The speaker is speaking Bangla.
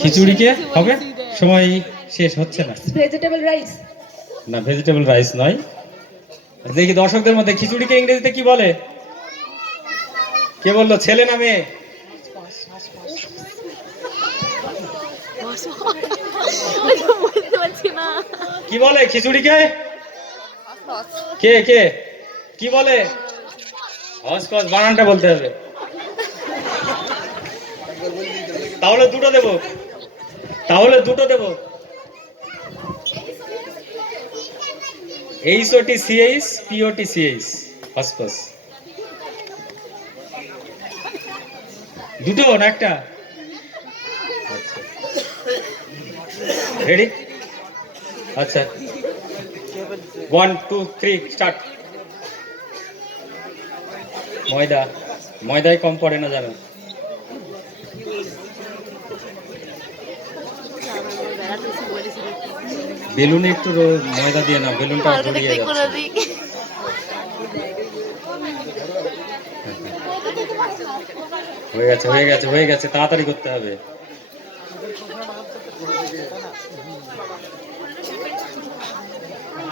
খিচুড়িকে হবে, সময় শেষ হচ্ছে না। Vegetable rice. না, ভেজিটেবল রাইস নয়। দেখি দর্শকদের মধ্যে খিচুড়িকে ইংরেজিতে কি বলে? কে বললো, ছেলে না মেয়ে? কি বলে খিচুড়িকে? কে কে কি বলে? হসকস, বানানটা বলতে হবে। তাহলে দুটো দেব, তাহলে দুটো দেব। HOTCH POTCH, হসকস। দুটো না একটা? রেডি? আচ্ছা, 1 2 3 স্টার্ট। ময়দা, ময়দায় কম পড়ে না জানো? বেলুনে একটু ময়দা দিয়ে না, বেলুনটা জড়িয়ে যাচ্ছে। হয়ে গেছে হয়ে গেছে হয়ে গেছে, তাড়াতাড়ি করতে হবে।